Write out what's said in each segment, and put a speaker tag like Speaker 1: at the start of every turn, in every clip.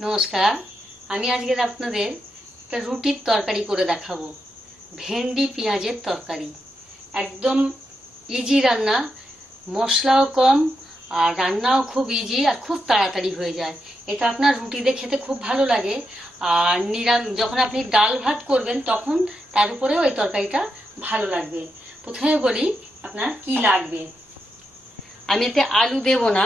Speaker 1: নমস্কার, আমি আজকের আপনাদের একটা রুটির তরকারি করে দেখাবো। ভেন্ডি পেঁয়াজের তরকারি। একদম ইজি রান্না, মশলাও কম আর রান্নাও খুব ইজি আর খুব তাড়াতাড়ি হয়ে যায়। এটা আপনার রুটিতে খেতে খুব ভালো লাগে আর নিরাম, যখন আপনি ডাল ভাত করবেন তখন তার উপরে ওই তরকারিটা ভালো লাগবে। প্রথমে বলি আপনার কি লাগবে। আমি এতে আলু দেব না,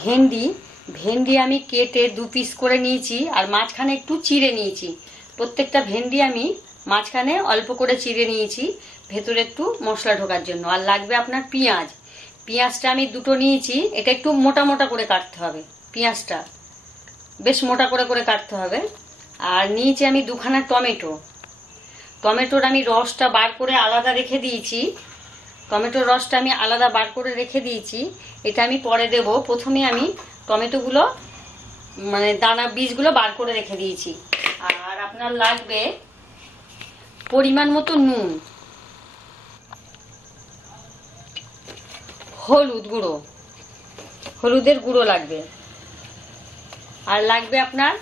Speaker 1: ভেন্ডি ভেন্ডি আমি কেটে দু পিস করে নিয়েছি, আর মাঝখানে একটু চিড়ে নিয়েছি। প্রত্যেকটা ভেন্ডি আমি মাঝখানে অল্প করে চিড়ে নিয়েছি, ভেতরে একটু মশলা ঢোকার জন্য। আর লাগবে আপনার পেঁয়াজ। পেঁয়াজটা আমি দুটো নিয়েছি, এটা একটু মোটা মোটা করে কাটতে হবে, পেঁয়াজটা। বেশ মোটা করে করে কাটতে হবে। আর নিয়েছি আমি দুখানা টমেটো। টমেটোর আমি রসটা বার করে আলাদা রেখে দিয়েছি। টমেটোর রসটা আমি আলাদা বার করে রেখে দিয়েছি। এটা আমি পরে দেব। প্রথমে আমি টমেটোগুলো মানে দানা বীজগুলো বার করে রেখে দিয়েছি। আর আপনার লাগবে পরিমাণ মতো নুন, হলুদ গুঁড়ো, হলুদের গুঁড়ো লাগবে। আর লাগবে আপনার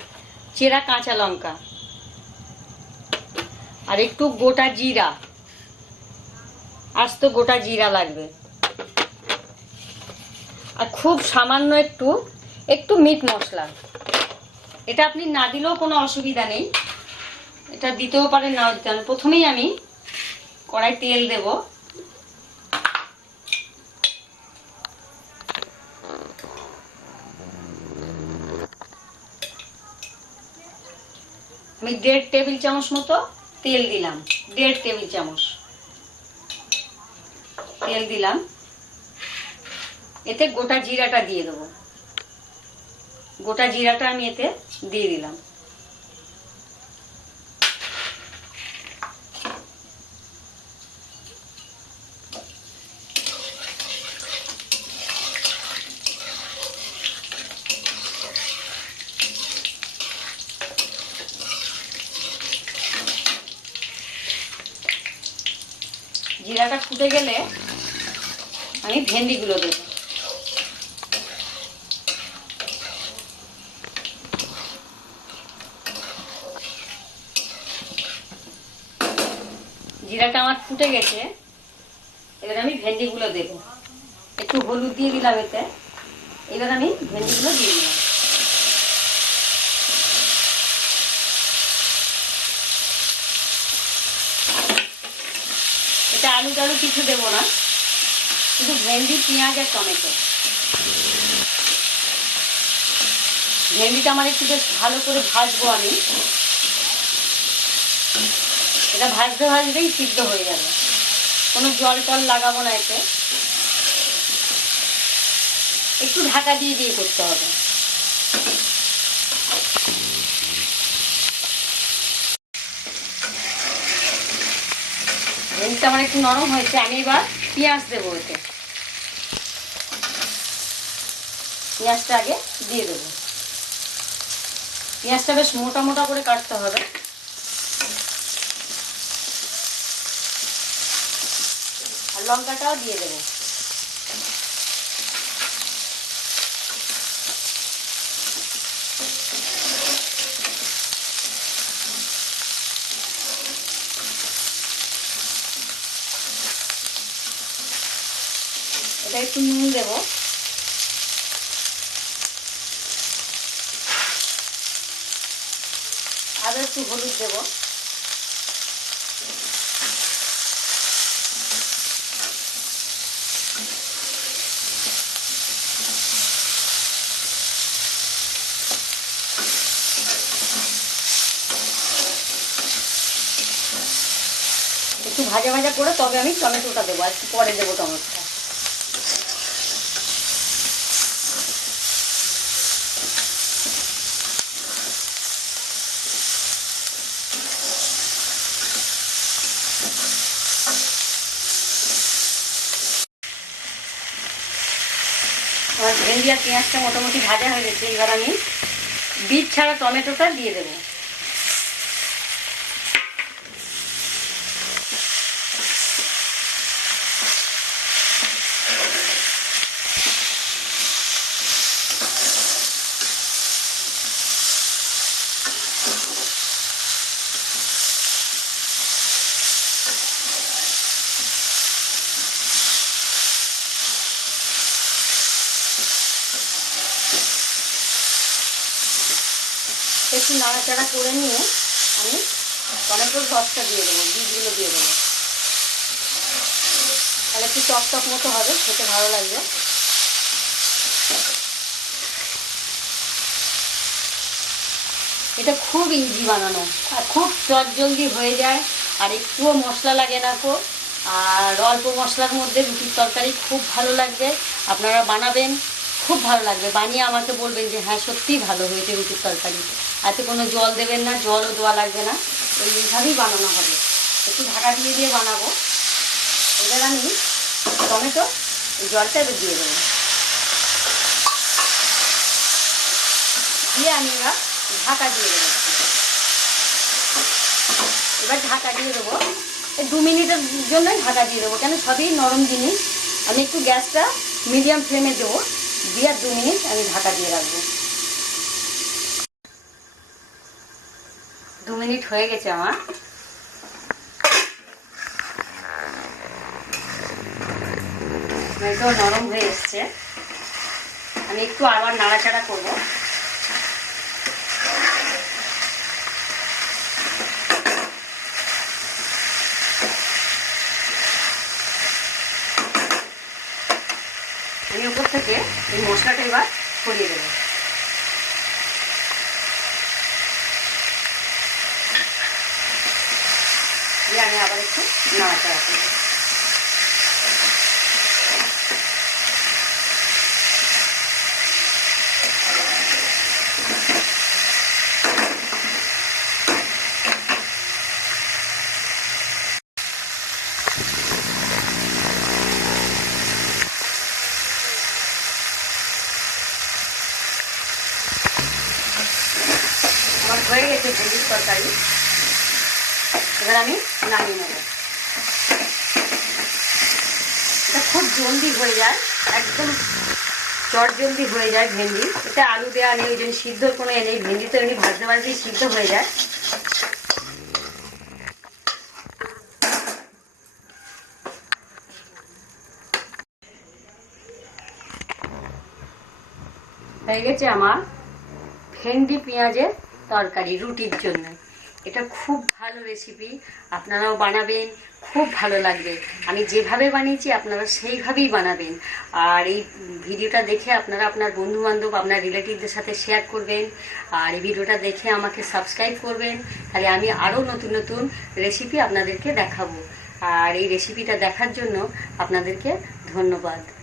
Speaker 1: চেরা কাঁচা লঙ্কা, আর একটু গোটা জিরা, আস্ত গোটা জিরা লাগবে। আর খুব সামান্য একটু একটু মিট মশলা। এটা আপনি না দিলেও কোনো অসুবিধা নেই। এটা দিতেও পারেন, নাও দিতে পারেন। প্রথমেই আমি কড়াই তেল দেব। আমি দেড় টেবিল চামচ মতো তেল দিলাম। দেড় টেবিল চামচ তেল দিলাম। এতে গোটা জিরাটা দিয়ে দেবো। গোটা জিরাটা আমি এতে দিয়ে দিলাম। জিরাটা ফুটে গেলে আমি ভেন্ডিগুলো দেবো। জিরাটা আমার ফুটে গেছে। এবার আমি ভেন্ডিগুলো দেব। একটু হলুদ দিয়ে দিলাম এতে। এবার আমি ভেন্ডিগুলো দিয়ে দিলাম। এটা আলু টালু কিছু দেবো না। শুধু ভেন্ডি, পেঁয়াজ আর টমেটো। ভেন্ডিটা আমার একটু বেশ ভালো করে ভাজবো আমি। এটা ভাজতে ভাজতেই সিদ্ধ হয়ে যাবে। কোনো জল টল লাগাবো না এতে। একটু ঢাকা দিয়ে দিয়ে করতে হবে। ভেন্ডিটা আমার একটু নরম হয়েছে, আমি এবার পেঁয়াজ দেবো এতে। পেঁয়াজটা আগে দিয়ে দেবো। পেঁয়াজটা বেশ মোটা মোটা করে কাটতে হবে। লঙ্কাটাও দিয়ে দেবো। এটা একটু নুন দেবো। আরও একটু হলুদ দেবো। একটু ভাজা ভাজা করে তবে আমি টমেটোটা দেবো, আর একটু পরে দেবো টমেটোটা। আমার ভেন্ডি আর পেঁয়াজটা মোটামুটি ভাজা হয়ে গেছে, এবার আমি বীজ ছাড়া টমেটোটা দিয়ে দেবো। একটু নাড়াচাড়া করে নিয়ে আমি টমেটোর রসটা দিয়ে দেবো, বীজগুলো দিয়ে দেবো। তাহলে একটু টক টক মতো হবে, খেতে ভালো লাগবে। এটা খুব ইজি বানানো, আর খুব জলদি হয়ে যায়, আর একটুও মশলা লাগে না কো। আর অল্প মশলার মধ্যে রুটির তরকারি খুব ভালো লাগবে, আপনারা বানাবেন। খুব ভালো লাগবে। বানিয়ে আমাকে বলবেন যে হ্যাঁ সত্যিই ভালো হয়েছে রুটির তরকারি। এতে কোনো জল দেবেন না, জলও দেওয়া লাগবে না। এইভাবেই বানানো হবে। একটু ঢাকা দিয়ে দিয়ে বানাবো। এবার আমি টমেটো জলটা এবার দিয়ে দেবো। দিয়ে আমি এবার ঢাকা দিয়ে দেবো। এবার ঢাকা দিয়ে দেবো। দু মিনিটের জন্যই ঢাকা দিয়ে দেবো। কেন সবই নরম জিনিস। আমি একটু গ্যাসটা মিডিয়াম ফ্লেমে দেবো। দিয়ে দু মিনিট আমি ঢাকা দিয়ে রাখব। দু মিনিট হয়ে গেছে আমার। নরম হয়ে এসছে। আমি একটু আবার নাড়াচাড়া করব। আমি উপর থেকে এই মশলাটা এবার ছড়িয়ে দেবো। দিয়ে আমি আবার একটু নাড়াচাড়া করব হয়ে গেছে ভেজির তরকারি। এবার আমি নামিয়ে নেব। এটা খুব জলদি হয়ে যায়, একদম চট জলদি হয়ে যায় ভেন্ডি। এতে আলু দেওয়া নেই, ওই জন্য সিদ্ধর কোনো এ নেই, ভেন্ডি তো এমনি ভাজতে ভাজতেই সিদ্ধ হয়ে যায়। হয়ে গেছে আমার ভেন্ডি পেঁয়াজের তরকারি, রুটির জন্য। এটা খুব ভালো রেসিপি আপনারাও বানাবেন, খুব ভালো লাগবে। আমি যেভাবে বানিয়েছি, আপনারা সেইভাবেই বানাবেন। আর এই ভিডিওটা দেখে আপনারা আপনার বন্ধু বান্ধব আপনার রিলেটিভদের সাথে শেয়ার করবেন। আর এই ভিডিওটা দেখে আমাকে সাবস্ক্রাইব করবেন। তাহলে আমি আরও নতুন নতুন রেসিপি আপনাদেরকে দেখাবো। আর এই রেসিপিটা দেখার জন্য আপনাদেরকে ধন্যবাদ।